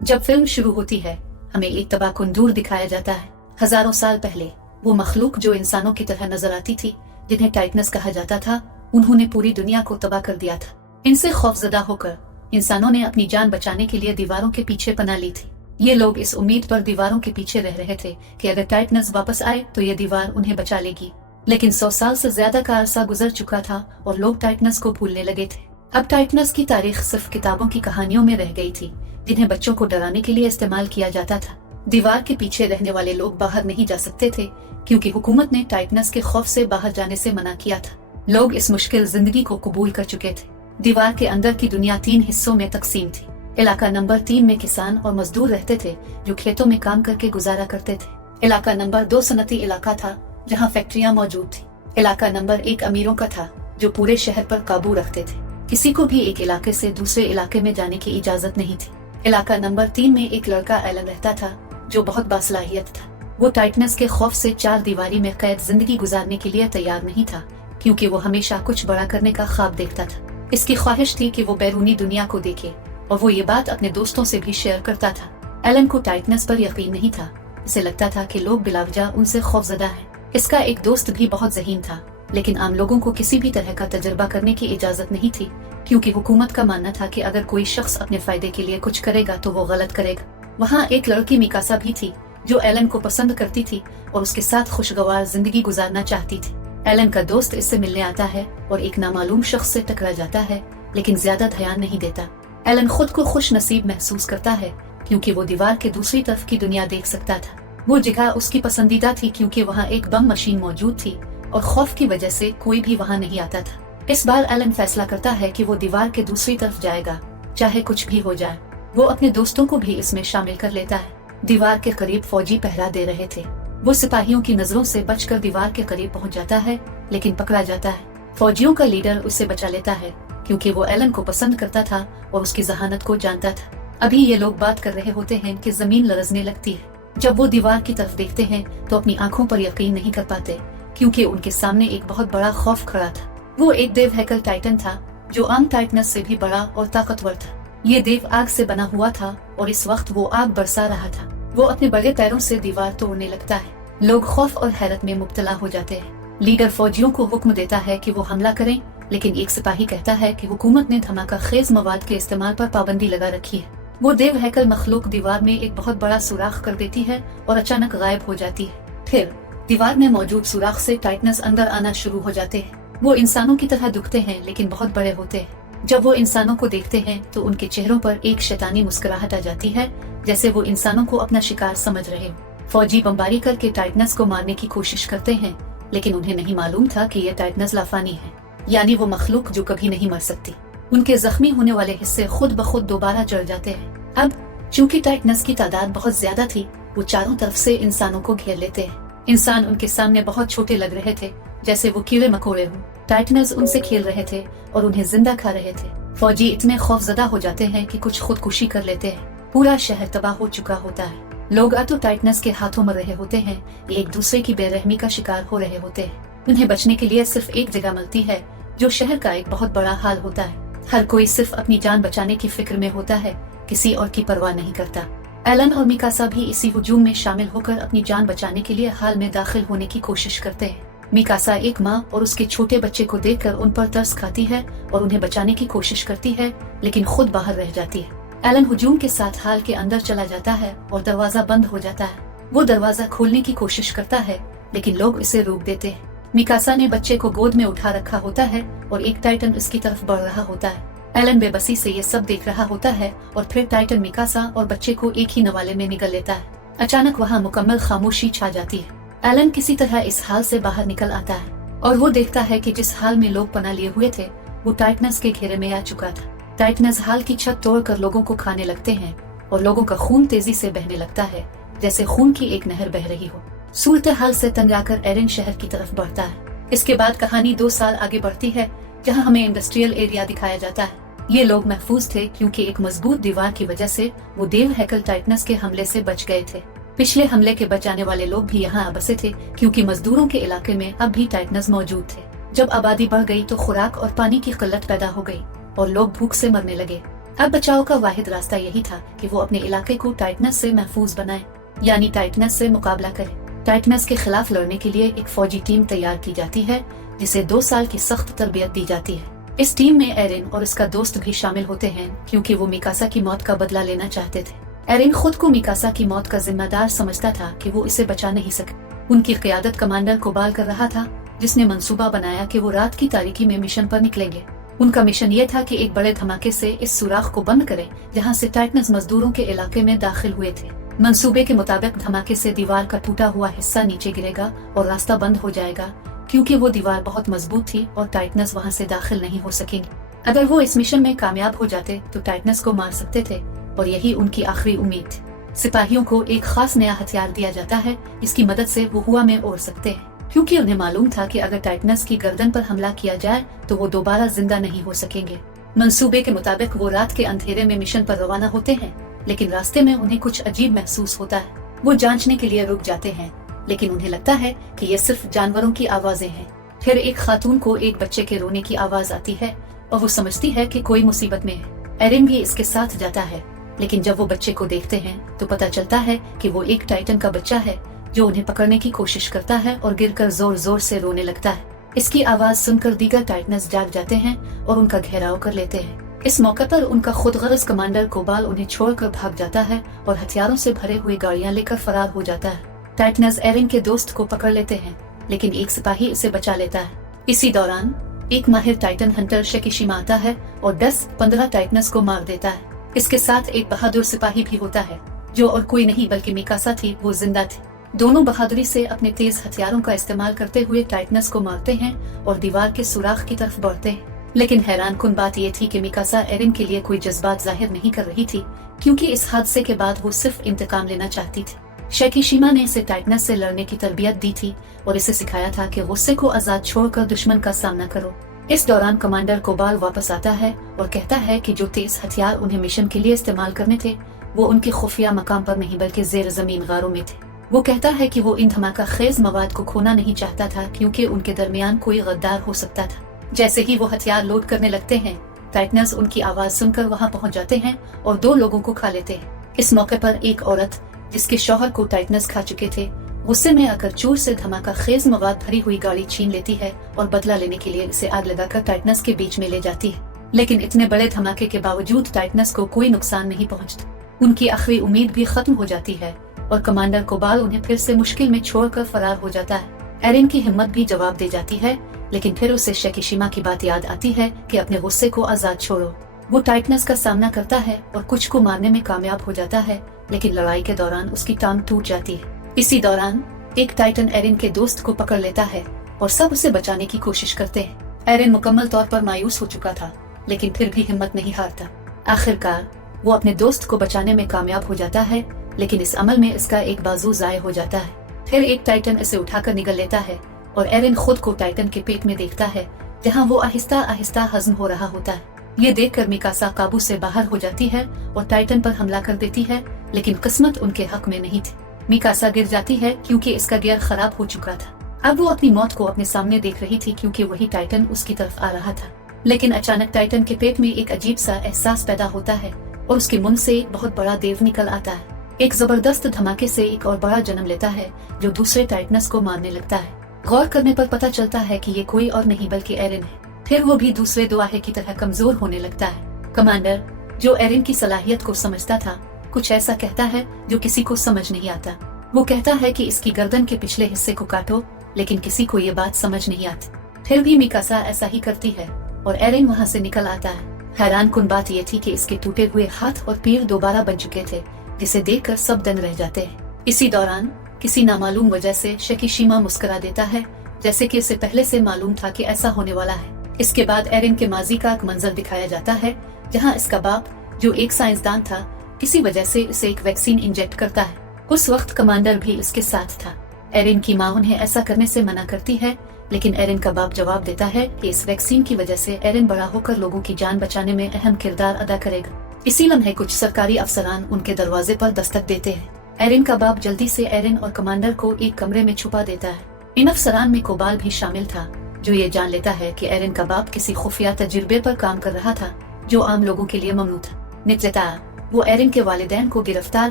जब फिल्म शुरू होती है हमें एक तबाहकुन दूर दिखाया जाता है। हजारों साल पहले वो मखलूक जो इंसानों की तरह नजर आती थी, जिन्हें टाइटनस कहा जाता था, उन्होंने पूरी दुनिया को तबाह कर दिया था। इनसे खौफजदा होकर इंसानों ने अपनी जान बचाने के लिए दीवारों के पीछे पनाह ली थी। ये लोग इस उम्मीद पर दीवारों के पीछे रह रहे थे कि अगर टाइटनस वापस आए तो ये दीवार उन्हें बचा लेगी। लेकिन 100 साल से ज्यादा का अरसा गुजर चुका था और लोग टाइटनस को भूलने लगे थे। अब टाइटनस की तारीख सिर्फ किताबों की कहानियों में रह गई थी, जिन्हें बच्चों को डराने के लिए इस्तेमाल किया जाता था। दीवार के पीछे रहने वाले लोग बाहर नहीं जा सकते थे क्योंकि हुकूमत ने टाइटनस के खौफ से बाहर जाने से मना किया था। लोग इस मुश्किल जिंदगी को कबूल कर चुके थे। दीवार के अंदर की दुनिया 3 हिस्सों में तकसीम थी। इलाका नंबर 3 में किसान और मजदूर रहते थे जो खेतों में काम करके गुजारा करते थे। इलाका नंबर 2 सनती इलाका था जहाँ फैक्ट्रियाँ मौजूद थी। इलाका नंबर 1 अमीरों का था जो पूरे शहर पर काबू रखते थे। किसी को भी एक इलाके से दूसरे इलाके में जाने की इजाजत नहीं थी। इलाका नंबर 3 में एक लड़का एलन रहता था जो बहुत बासलाहियत था। वो टाइटनस के खौफ से 4 दीवारी में कैद जिंदगी गुजारने के लिए तैयार नहीं था क्योंकि वो हमेशा कुछ बड़ा करने का ख्वाब देखता था। इसकी ख्वाहिश थी कि वो बैरूनी दुनिया को देखे और वो ये बात अपने दोस्तों से भी शेयर करता था। एलन को टाइटनस पर यकीन नहीं था। इसे लगता था कि लोग बिलावजा उनसे खौफजदा हैं। इसका एक दोस्त भी बहुत ज़हीन था, लेकिन आम लोगों को किसी भी तरह का तजुर्बा करने की इजाजत नहीं थी क्योंकि हुकूमत का मानना था कि अगर कोई शख्स अपने फायदे के लिए कुछ करेगा तो वो गलत करेगा। वहाँ एक लड़की मिकासा भी थी जो एलन को पसंद करती थी और उसके साथ खुशगवार जिंदगी गुजारना चाहती थी। एलन का दोस्त इससे मिलने आता है और एक नामालूम शख्स से टकरा जाता है, लेकिन ज्यादा ध्यान नहीं देता। एलन खुद को खुश नसीब महसूस करता है क्योंकि वो दीवार के दूसरी तरफ की दुनिया देख सकता था। वो जगह उसकी पसंदीदा थी क्योंकि वहाँ एक बम मशीन मौजूद थी और खौफ की वजह से कोई भी वहाँ नहीं आता था। इस बार एलन फैसला करता है कि वो दीवार के दूसरी तरफ जाएगा, चाहे कुछ भी हो जाए। वो अपने दोस्तों को भी इसमें शामिल कर लेता है। दीवार के करीब फौजी पहरा दे रहे थे। वो सिपाहियों की नजरों से बचकर दीवार के करीब पहुंच जाता है, लेकिन पकड़ा जाता है। फौजियों का लीडर उसे बचा लेता है क्योंकि वो एलन को पसंद करता था और उसकी जहानत को जानता था। अभी ये लोग बात कर रहे होते हैं कि जमीन लरजने लगती है। जब वो दीवार की तरफ देखते हैं तो अपनी आंखों पर यकीन नहीं कर पाते क्योंकि उनके सामने एक बहुत बड़ा खौफ खड़ा था। वो एक देव हैकल टाइटन था जो आम टाइटनस से भी बड़ा और ताकतवर था। ये देव आग से बना हुआ था और इस वक्त वो आग बरसा रहा था। वो अपने बड़े पैरों से दीवार तोड़ने लगता है। लोग खौफ और हैरत में मुब्तला हो जाते हैं। लीडर फौजियों को हुक्म देता है कि वो हमला करें, लेकिन एक सिपाही कहता है कि हुकूमत ने धमाका खेज मवाद के इस्तेमाल पर पाबंदी लगा रखी है। वो देव हैकल मखलूक दीवार में एक बहुत बड़ा सुराख कर देती है और अचानक गायब हो जाती है। फिर दीवार में मौजूद सुराख से टाइटनस अंदर आना शुरू हो जाते हैं। वो इंसानों की तरह दिखते हैं लेकिन बहुत बड़े होते हैं। जब वो इंसानों को देखते हैं तो उनके चेहरों पर एक शैतानी मुस्कुराहट आ जाती है, जैसे वो इंसानों को अपना शिकार समझ रहे हो। फौजी बमबारी करके टाइटनस को मारने की कोशिश करते हैं, लेकिन उन्हें नहीं मालूम था कि ये टाइटनस लाफानी है, यानी वो मखलूक जो कभी नहीं मर सकती। उनके जख्मी होने वाले हिस्से खुद ब खुद दोबारा जड़ जाते हैं। अब चूंकि टाइटनस की तादाद बहुत ज्यादा थी, वो चारों तरफ से इंसानों को घेर लेते हैं। इंसान उनके सामने बहुत छोटे लग रहे थे, जैसे वो कीड़े मकोड़े हों। टाइटनस उनसे खेल रहे थे और उन्हें जिंदा खा रहे थे। फौजी इतने खौफजदा हो जाते हैं कि कुछ खुदकुशी कर लेते हैं। पूरा शहर तबाह हो चुका होता है। लोग तो टाइटनस के हाथों मर रहे होते हैं, एक दूसरे की बेरहमी का शिकार हो रहे होते हैं। उन्हें बचने के लिए सिर्फ एक जगह मिलती है जो शहर का एक बहुत बड़ा हाल होता है। हर कोई सिर्फ अपनी जान बचाने की फिक्र में होता है, किसी और की परवाह नहीं करता। एलन और मिकासा भी इसी हुजूम में शामिल होकर अपनी जान बचाने के लिए हाल में दाखिल होने की कोशिश करते हैं। मिकासा एक माँ और उसके छोटे बच्चे को देखकर उन पर तरस खाती है और उन्हें बचाने की कोशिश करती है, लेकिन खुद बाहर रह जाती है। एलन हुजूम के साथ हाल के अंदर चला जाता है और दरवाजा बंद हो जाता है। वो दरवाजा खोलने की कोशिश करता है, लेकिन लोग इसे रोक देते हैं। मिकासा ने बच्चे को गोद में उठा रखा होता है और एक टाइटन इसकी तरफ बढ़ रहा होता है। एलन बेबसी से ये सब देख रहा होता है और फिर टाइटन मिकासा और बच्चे को एक ही नवाले में निगल लेता है। अचानक वहाँ मुकम्मल खामोशी छा जाती है। एलन किसी तरह इस हाल से बाहर निकल आता है और वो देखता है कि जिस हाल में लोग पनाह लिए हुए थे वो टाइटनस के घेरे में आ चुका था। टाइटनस हाल की छत तोड़कर लोगों को खाने लगते हैं और लोगों का खून तेजी से बहने लगता है, जैसे खून की एक नहर बह रही हो। सूरत हाल से तंग आकर एरन शहर की तरफ बढ़ता है। इसके बाद कहानी 2 साल आगे बढ़ती है, जहाँ हमें इंडस्ट्रियल एरिया दिखाया जाता है। ये लोग महफूज थे क्योंकि एक मजबूत दीवार की वजह से वो देव हैकल टाइटनस के हमले से बच गए थे। पिछले हमले के बच जाने वाले लोग भी यहाँ बसे थे क्योंकि मजदूरों के इलाके में अब भी टाइटनस मौजूद थे। जब आबादी बढ़ गई तो खुराक और पानी की किल्लत पैदा हो गई और लोग भूख से मरने लगे। अब बचाव का वाहिद रास्ता यही था कि वो अपने इलाके को टाइटनस से महफूज बनाए, यानी टाइटनस से मुकाबला करे। टाइटनस के खिलाफ लड़ने के लिए एक फौजी टीम तैयार की जाती है जिसे 2 साल की सख्त तरबियत दी जाती है। इस टीम में एरिन और उसका दोस्त भी शामिल होते हैं क्योंकि वो मिकासा की मौत का बदला लेना चाहते थे। एरिन खुद को मिकासा की मौत का जिम्मेदार समझता था कि वो इसे बचा नहीं सके। उनकी क़ियादत कमांडर कोबाल कर रहा था, जिसने मंसूबा बनाया कि वो रात की तारीकी में मिशन पर निकलेंगे। उनका मिशन ये था कि एक बड़े धमाके से इस सुराख को बंद करें जहाँ से टाइटनस मजदूरों के इलाके में दाखिल हुए थे। मंसूबे के मुताबिक धमाके से दीवार का टूटा हुआ हिस्सा नीचे गिरेगा और रास्ता बंद हो जाएगा क्योंकि वो दीवार बहुत मजबूत थी और टाइटनस वहाँ से दाखिल नहीं हो सकेंगे। अगर वो इस मिशन में कामयाब हो जाते तो टाइटनस को मार सकते थे और यही उनकी आखिरी उम्मीद थी। सिपाहियों को एक खास नया हथियार दिया जाता है जिसकी मदद से वो हवा में उड़ सकते हैं, क्योंकि उन्हें मालूम था कि अगर टाइटनस की गर्दन पर हमला किया जाए तो वो दोबारा जिंदा नहीं हो सकेंगे। मंसूबे के मुताबिक वो रात के अंधेरे में मिशन पर रवाना होते हैं, लेकिन रास्ते में उन्हें कुछ अजीब महसूस होता है। वो जांचने के लिए रुक जाते हैं, लेकिन उन्हें लगता है कि ये सिर्फ जानवरों की आवाजें हैं। फिर एक खातून को एक बच्चे के रोने की आवाज आती है और वो समझती है कि कोई मुसीबत में है। एरिन भी इसके साथ जाता है, लेकिन जब वो बच्चे को देखते हैं तो पता चलता है कि वो एक टाइटन का बच्चा है जो उन्हें पकड़ने की कोशिश करता है और गिरकर जोर जोर से रोने लगता है। इसकी आवाज सुनकर दीगर टाइटनस जाग जाते हैं और उनका घेराव कर लेते हैं। इस मौके पर उनका खुदगर्ज कमांडर कोबाल उन्हें छोड़कर भाग जाता है और हथियारों से भरे हुए गाड़ियां लेकर फरार हो जाता है। टाइटनस एरिन के दोस्त को पकड़ लेते हैं, लेकिन एक सिपाही इसे बचा लेता है। इसी दौरान एक माहिर टाइटन हंटर शेकिशिमा आता है और 10-15 टाइटनस को मार देता है। इसके साथ एक बहादुर सिपाही भी होता है जो और कोई नहीं बल्कि मिकासा थी। वो जिंदा थी। दोनों बहादुरी से अपने तेज हथियारों का इस्तेमाल करते हुए टाइटनस को मारते हैं और दीवार के सुराख की तरफ बढ़ते हैं। लेकिन हैरान कुन बात यह थी कि मिकासा एरिन के लिए कोई जज्बात जाहिर नहीं कर रही थी, क्योंकि इस हादसे के बाद वो सिर्फ इंतकाम लेना चाहती थी। शेकिशिमा ने इसे टाइटनस से लड़ने की तरबियत दी थी और इसे सिखाया था कि गुस्से को आजाद छोड़कर दुश्मन का सामना करो। इस दौरान कमांडर कोबाल वापस आता है और कहता है कि जो तेज हथियार उन्हें मिशन के लिए इस्तेमाल करने थे वो उनके खुफिया मकाम पर नहीं बल्कि जेर जमीन गारों में थे। वो कहता है कि वो इन धमाका खेज मवाद को खोना नहीं चाहता था क्योंकि उनके दरमियान कोई गद्दार हो सकता था। जैसे ही वो हथियार लोड करने लगते हैं, टाइटनस उनकी आवाज सुनकर वहाँ पहुँच जाते हैं और 2 लोगों को खा लेते हैं। इस मौके पर एक औरत जिसके शौहर को टाइटनस खा चुके थे, गुस्से में आकर चूर से धमाका खेज मवाद भरी हुई गाड़ी छीन लेती है और बदला लेने के लिए इसे आग लगाकर टाइटनस के बीच में ले जाती है। लेकिन इतने बड़े धमाके के बावजूद टाइटनस को कोई नुकसान नहीं पहुंचता। उनकी आखिरी उम्मीद भी खत्म हो जाती है और कमांडर कोबाल उन्हें फिर से मुश्किल में छोड़कर फरार हो जाता है। एरिन की हिम्मत भी जवाब दे जाती है, लेकिन फिर उसे शेकिशिमा की बात याद आती है कि अपने गुस्से को आजाद छोड़ो। वो टाइटनस का सामना करता है और कुछ को मारने में कामयाब हो जाता है, लेकिन लड़ाई के दौरान उसकी टांग टूट जाती है। इसी दौरान एक टाइटन एरिन के दोस्त को पकड़ लेता है और सब उसे बचाने की कोशिश करते हैं। एरिन मुकम्मल तौर पर मायूस हो चुका था, लेकिन फिर भी हिम्मत नहीं हारता। आखिरकार वो अपने दोस्त को बचाने में कामयाब हो जाता है, लेकिन इस अमल में इसका एक बाजू जाये हो जाता है। फिर एक टाइटन इसे उठाकर निगल लेता है और एरिन खुद को टाइटन के पेट में देखता है, जहाँ वो आहिस्ता आहिस्ता हजम हो रहा होता है। ये देखकर मिकासा काबू से बाहर हो जाती है और टाइटन पर हमला कर देती है, लेकिन किस्मत उनके हक में नहीं थी। मिकासा गिर जाती है क्योंकि इसका गियर खराब हो चुका था। अब वो अपनी मौत को अपने सामने देख रही थी क्योंकि वही टाइटन उसकी तरफ आ रहा था। लेकिन अचानक टाइटन के पेट में एक अजीब सा एहसास पैदा होता है और उसके मुंह से एक बहुत बड़ा देव निकल आता है। एक जबरदस्त धमाके से एक और बड़ा जन्म लेता है जो दूसरे टाइटनस को मारने लगता है। गौर करने पर पता चलता है कि ये कोई और नहीं बल्कि एरिन है। फिर वो भी दूसरे 2 आहे की तरह कमजोर होने लगता है। कमांडर, जो एरिन की सलाहियत को समझता था, कुछ ऐसा कहता है जो किसी को समझ नहीं आता। वो कहता है कि इसकी गर्दन के पिछले हिस्से को काटो, लेकिन किसी को ये बात समझ नहीं आती। फिर भी मिकासा ऐसा ही करती है और एरिन वहाँ से निकल आता है। हैरान कुन बात ये थी कि इसके टूटे हुए हाथ और पैर दोबारा बन चुके थे, जिसे देखकर सब दंग रह जाते हैं। इसी दौरान किसी नामालूम वजह से शेकिशिमा मुस्कुरा देता है, जैसे कि इसे पहले से मालूम था कि ऐसा होने वाला है। इसके बाद एरिन के माजी का एक मंजर दिखाया जाता है, जहाँ इसका बाप, जो एक साइंसदान था, किसी वजह से इसे एक वैक्सीन इंजेक्ट करता है। उस वक्त कमांडर भी इसके साथ था। एरिन की माँ उन्हें ऐसा करने से मना करती है, लेकिन एरिन का बाप जवाब देता है कि इस वैक्सीन की वजह से एरिन बड़ा होकर लोगों की जान बचाने में अहम किरदार अदा करेगा। इसी लम्हे कुछ सरकारी अफसरान उनके दरवाजे पर दस्तक देते हैं। एरिन का बाप जल्दी से एरिन और कमांडर को एक कमरे में छुपा देता है। इन अफसरान में कोबाल भी शामिल था, जो ये जान लेता है कि एरिन का बाप किसी खुफिया तजुर्बे पर काम कर रहा था जो आम लोगों के लिए ममनू था। नित्यता वो एरिन के वालिदैन को गिरफ्तार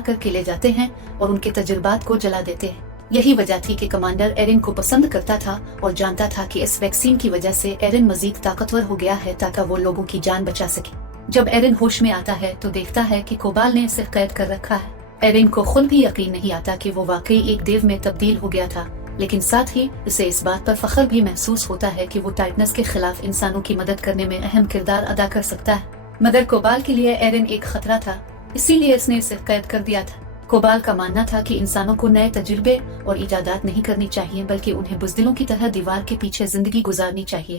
करके ले जाते हैं और उनके तजुर्बात को जला देते हैं। यही वजह थी कि कमांडर एरिन को पसंद करता था और जानता था कि इस वैक्सीन की वजह से एरिन मजीद ताकतवर हो गया है ताकि वो लोगों की जान बचा सके। जब एरिन होश में आता है तो देखता है कि कोबाल ने इसे कैद कर रखा है। एरिन को खुद भी यकीन नहीं आता कि वो वाकई एक देव में तब्दील हो गया था, लेकिन साथ ही इसे इस बात पर फख्र भी महसूस होता है कि वो टाइटनस के खिलाफ इंसानों की मदद करने में अहम किरदार अदा कर सकता है। मदर कोबाल के लिए एरिन एक खतरा था, इसीलिए इसने इसे कैद कर दिया था। कोबाल का मानना था कि इंसानों को नए तजुर्बे और इजादात नहीं करनी चाहिए, बल्कि उन्हें बुज़दिलों की तरह दीवार के पीछे जिंदगी गुजारनी चाहिए।